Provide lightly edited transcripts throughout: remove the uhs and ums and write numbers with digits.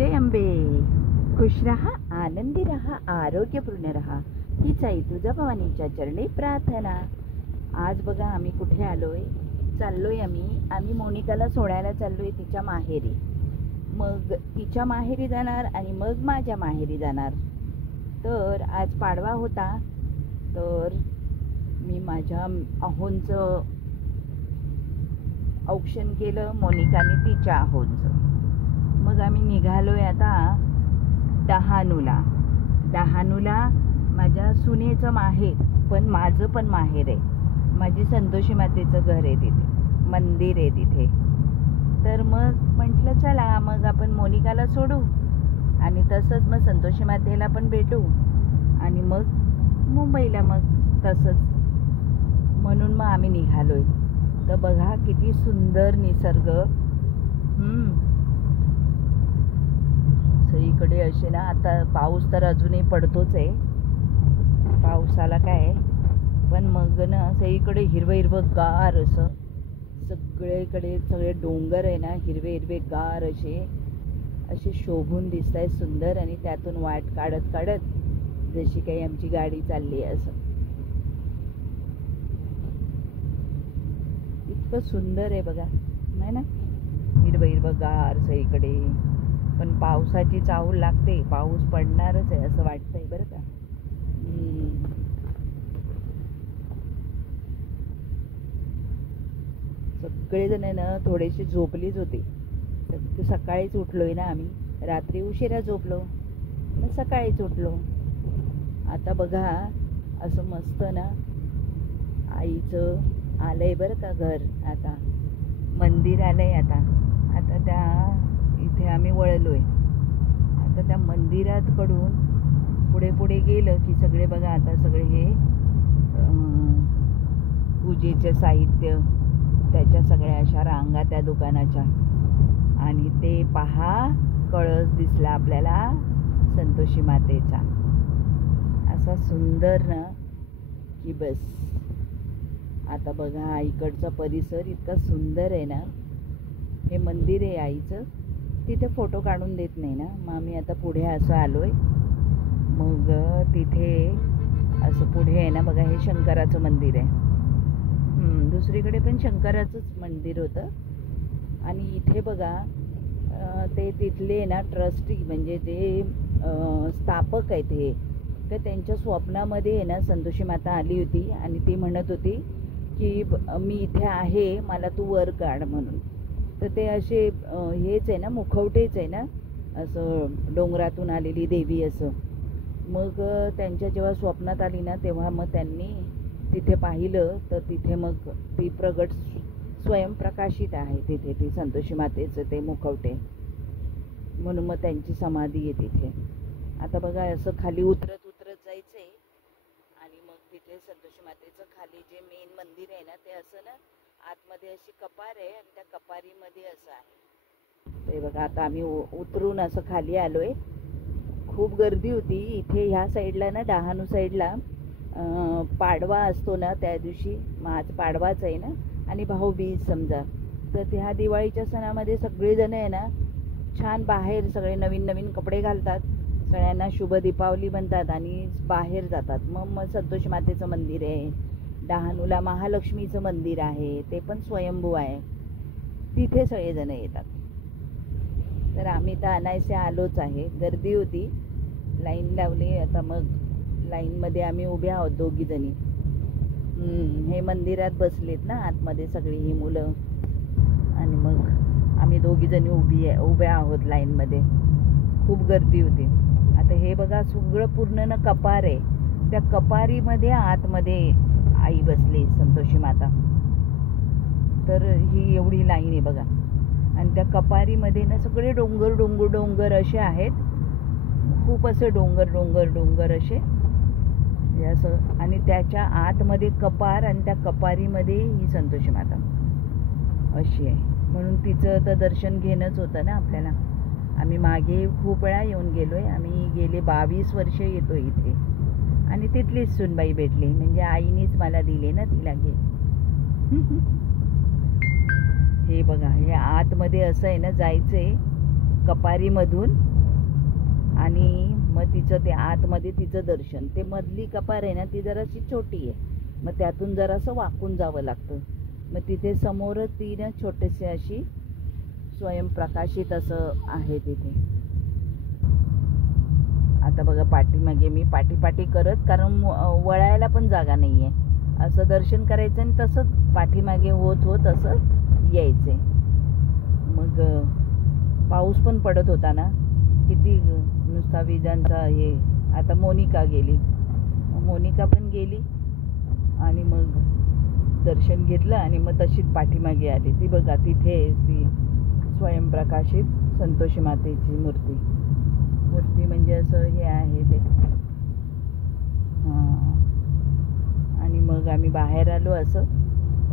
जय अंबे. खुश रहा, आनंदी रहा, आरोग्यपूर्ण रहा, हीच आई तुझ्या भवानीच्या चरणी प्रार्थना. आज बघा आम्ही कुठे आलोय. चाललोय आम्ही मोनिकाला सोडायला चाललोय तिच्या माहेरी. मग तिच्या माहेरी जाणार आणि मग माझ्या माहेरी जाणार. तर आज पाडवा होता, तर मी माझ्या अहोंचं औक्षण केलं, मोनिकाने तिच्या अहोंचं. मग आम्ही निघालोय आता डहाणूला माझ्या सुनेचं माहेर, पण माझं पण माहेर आहे. माझी संतोषी मातेचं घर आहे तिथे, मंदिर आहे तिथे. तर मग म्हटलं चला मग आपण मोनिकाला सोडू आणि तसंच मग संतोषी मातेला पण भेटू आणि मग मुंबईला मग तसंच. म्हणून मग आम्ही निघालोय. तर बघा किती सुंदर निसर्ग. सगळीकडे असे ना, आता पाऊस तर अजूनही पडतोच आहे, पावसाला काय, पण मग ना सगळीकडे हिरवं गार असं, सगळीकडे सगळे डोंगर आहे ना, हिरवे गार असे शोभून दिसत आहे सुंदर. आणि त्यातून वाट काढत जशी काही आमची गाडी चालली आहे असं. इतकं सुंदर आहे बघा, नाही ना, हिरवं गार सगळीकडे. पण पावसाची चाहूल लागते, पाऊस पडणारच आहे असं वाटतंय बरं का. सगळेजण ना थोडेसे झोपलीच होते. सकाळीच उठलोय ना आम्ही, रात्री उशिरा झोपलो, मग सकाळीच उठलो. आता बघा असं मस्त ना, आईचं आलंय बरं का घर, आता मंदिर आलंय. आता त्या इथे आम्ही वळलोय. आता त्या मंदिरात कडून पुढे गेलं की सगळे बघा, आता सगळे हे पूजेचे साहित्य, त्याच्या सगळ्या अशा रांगा त्या दुकानाच्या. आणि ते पहा, कळस दिसला आपल्याला संतोषी मातेचा, असा सुंदर ना की बस. आता बघा इकडचा परिसर इतका सुंदर आहे ना. हे मंदिर आहे आईचं, तिथे फोटो काढून देत नाही ना, मग आम्ही आता पुढे असं आलोय. मग तिथे असं पुढे आहे ना बघा, हे शंकराचं मंदिर आहे. दुसरीकडे पण शंकराचंच मंदिर होतं. आणि इथे बघा ते तिथले ना ट्रस्टी, म्हणजे जे स्थापक आहेत हे, तर त्यांच्या स्वप्नामध्ये आहे ना संतोषी माता आली होती आणि ती म्हणत होती की मी इथे आहे, मला तू वर काढ म्हणून. तर ते असे हेच आहे ना, मुखवटेच आहे ना, असं डोंगरातून आलेली देवी असं. मग त्यांच्या जेव्हा स्वप्नात आली ना, तेव्हा मग त्यांनी तिथे पाहिलं, तर तिथे मग ती प्रगट स्वयंप्रकाशित आहे तिथे, ती संतोषी मातेचं ते मुखवटे, म्हणून मग त्यांची समाधी आहे तिथे. आता बघा असं खाली उतरत जायचंय आणि मग तिथे संतोषी मातेचं खाली जे मेन मंदिर आहे ना, ते असं ना आतमध्ये अशी कपार आहे आणि त्या कपारीमध्ये असं आहे. ते बघा आता आम्ही उतरून असं खाली आलोय. खूप गर्दी होती इथे ह्या साईडला ना, डहाणू साईडला. पाडवा असतो ना त्या दिवशी, मग आज पाडवाच आहे ना, आणि भाऊबीज समजा. तर त्या दिवाळीच्या सणामध्ये सगळेजण आहे ना छान बाहेर सगळे नवीन कपडे घालतात, सगळ्यांना शुभ दीपावली म्हणतात आणि बाहेर जातात. मग संतोषी मातेचं मंदिर आहे. डहाणूला महालक्ष्मीचं मंदिर आहे, ते पण स्वयंभू आहे, तिथे सगळेजण येतात. तर आम्ही तर अनायसे आलोच आहे. गर्दी होती, लाईन लावली. आता मग लाईनमध्ये आम्ही उभ्या आहोत दोघीजणी. हे मंदिरात बसलेत ना आतमध्ये सगळी ही मुलं, आणि मग आम्ही दोघीजणी उभ्या आहोत लाईनमध्ये. खूप गर्दी होती. आता हे बघा सगळं पूर्ण ना कपार आहे, त्या कपारीमध्ये आतमध्ये आई बसली संतोषी माता. तर ही एवढी लाईन आहे बघा. आणि त्या कपारीमध्ये ना सगळे डोंगर असे आहेत, खूप असे डोंगर असे असं. आणि त्याच्या आतमध्ये कपार आणि त्या कपारीमध्ये ही संतोषी माता अशी आहे. म्हणून तिचं तर दर्शन घेणंच होतं ना आपल्याला. आम्ही मागे खूप वेळा येऊन गेलोय. आम्ही गेले 22 वर्ष येतो इथे, आणि तिथलीच सुनबाई भेटली, म्हणजे आईनीच मला दिले ना तिला घे. हे बघा, हे आतमध्ये असं आहे ना जायचंय कपारीमधून आणि मग तिचं ते आतमध्ये तिचं दर्शन. ते मधली कपार आहे ना ती जराशी छोटी आहे, मग त्यातून जरासं वाकून जावं लागतं. मग तिथे समोरच ती ना छोटीशी अशी स्वयंप्रकाशित असं आहे तिथे. आता बघा पाठीमागे मी पाठी करत, कारण वळायला पण जागा नाही आहे, असं दर्शन करायचं आणि तसंच पाठीमागे होत असं यायचं. मग पाऊस पण पडत होता ना, किती नुसता विजांचा हे. आता मोनिका गेली, मोनिका पण गेली आणि मग दर्शन घेतलं आणि मग तशीच पाठीमागे आली. ती बघा तिथे ती स्वयंप्रकाशित संतोषी मातेची मूर्ती म्हणजे असं हे आहे ते. हां. आणि मग आम्ही बाहेर आलो, असं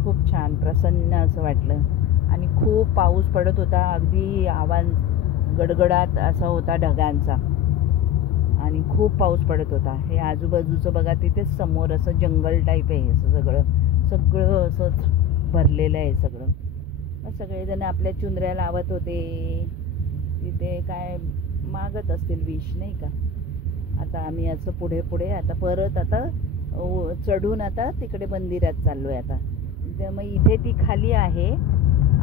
खूप छान प्रसन्न असं वाटलं. आणि खूप पाऊस पडत होता, अगदी आवाज गडगडाट असा होता ढगांचा आणि खूप पाऊस पडत होता. हे आजूबाजूचं बघा, तिथेच समोर असं जंगल टाईप आहे, असं सगळं असंच भरलेलं आहे सगळं. मग सगळेजण आपल्या चुनऱ्या लावत होते तिथे, काय मागत असतील विष, नाही का. आता आम्ही असं पुढे आता परत आता चढून आता तिकडे मंदिरात चाललो आहे आता. मग इथे ती खाली आहे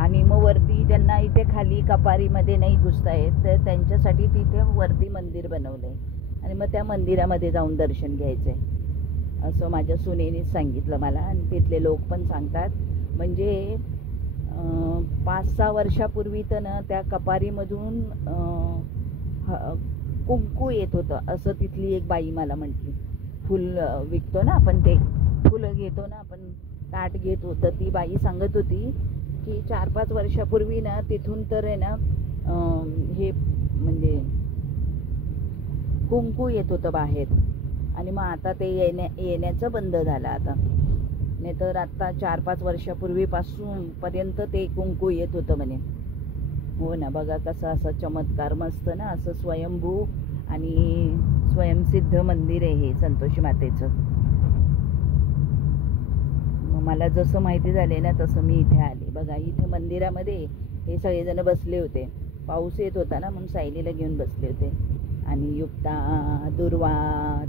आणि मग वरती ज्यांना इथे खाली कपारीमध्ये नाही घुसता येत तर त्यांच्यासाठी तिथे वरती मंदिर बनवलं आहे आणि मग त्या मंदिरामध्ये जाऊन दर्शन घ्यायचं आहे असं माझ्या सुनेनेच सांगितलं मला. आणि तिथले लोक पण सांगतात, म्हणजे 5-6 वर्षापूर्वी तर ना त्या कपारीमधून कुंकू येत होतं असं तिथली एक बाई मला म्हटली. फुल विकतो ना आपण, ते फुलं घेतो ना आपण, ताट घेत होतं. ती बाई सांगत होती की 4-5 वर्षापूर्वी ना तिथून तर आहे ना हे म्हणजे कुंकू येत होतं बाहेर आणि मग आता ते येण्याचं बंद झालं आता. नाही तर आता 4-5 वर्षापूर्वीपासून पर्यंत ते कुंकू येत होतं म्हणे. हो ना, बघा कसं असं चमत्कार मस्त ना, असं स्वयंभू आणि स्वयंसिद्ध मंदिर आहे हे संतोषी मातेचं. मला जसं माहिती झाले ना तसं मी इथे आले. बघा इथे मंदिरामध्ये हे सगळेजण बसले होते, पाऊस येत होता ना म्हणून सायलीला घेऊन बसले होते. आणि युक्ता, दुर्वा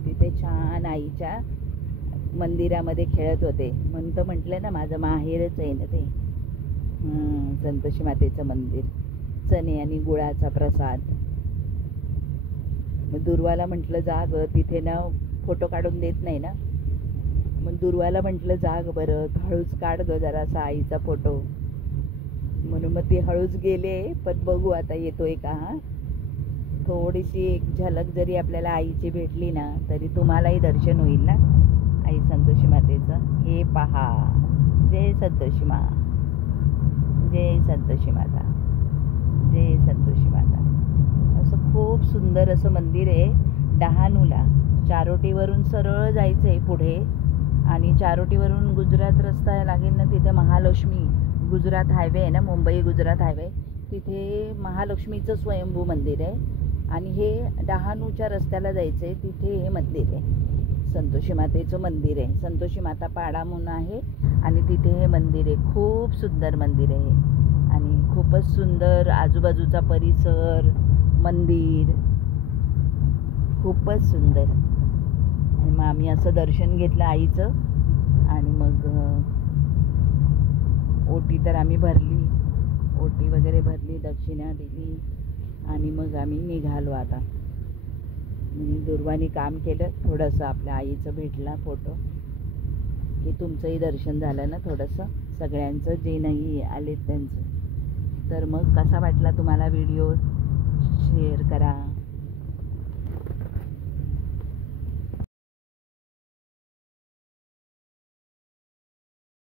तिथे छान आईच्या मंदिरामध्ये खेळत होते. म्हणून तर म्हटलं ना माझं माहेरच आहे ना ते संतोषी मातेचं मंदिर. चणे आणि गुळाचा प्रसाद. मग दुर्वाला म्हटलं जा ग, तिथे ना फोटो काढून देत नाही ना. मग दुर्वाला म्हटलं जा ग बरं, हळूच काढ ग जरासा आईचा फोटो. म्हणून मग ती हळूच गेले, पण बघू आता येतोय का. हा, थोडीशी एक झलक जरी आपल्याला आईची भेटली ना तरी तुम्हालाही दर्शन होईल ना आई संतोषी मातेचं. हे पहा, जय संतोषी मा, जय संतोषी माता, जय संतोषी माता. असं खूप सुंदर असं मंदिर आहे. डहाणूला चारोटीवरून सरळ जायचं आहे पुढे आणि चारोटीवरून गुजरात रस्ता लागेल ना, तिथे महालक्ष्मी गुजरात हायवे आहे ना, मुंबई गुजरात हायवे, तिथे महालक्ष्मीचं स्वयंभू मंदिर आहे. आणि हे डहाणूच्या रस्त्याला जायचं आहे, तिथे हे मंदिर आहे, संतोषी मातेचं मंदिर आहे. संतोषी माता पाडा म्हणून आहे आणि तिथे हे मंदिर आहे. खूप सुंदर मंदिर आहे आणि खूपच सुंदर आजूबाजूचा परिसर, मंदिर खूपच सुंदर. आणि मग आम्ही असं दर्शन घेतलं आईचं आणि मग ओटी तर आम्ही भरली, ओटी वगैरे भरली, दक्षिणा दिली आणि मग आम्ही निघालो आता. दुर्वानी काम केलं थोडंसं, आपल्या आईचं भेटला फोटो की तुमचंही दर्शन झालं ना थोडंसं, सगळ्यांचं जे नाही आलेत त्यांचं. तर मग कसा वाटला तुम्हाला व्हिडिओ, शेअर करा.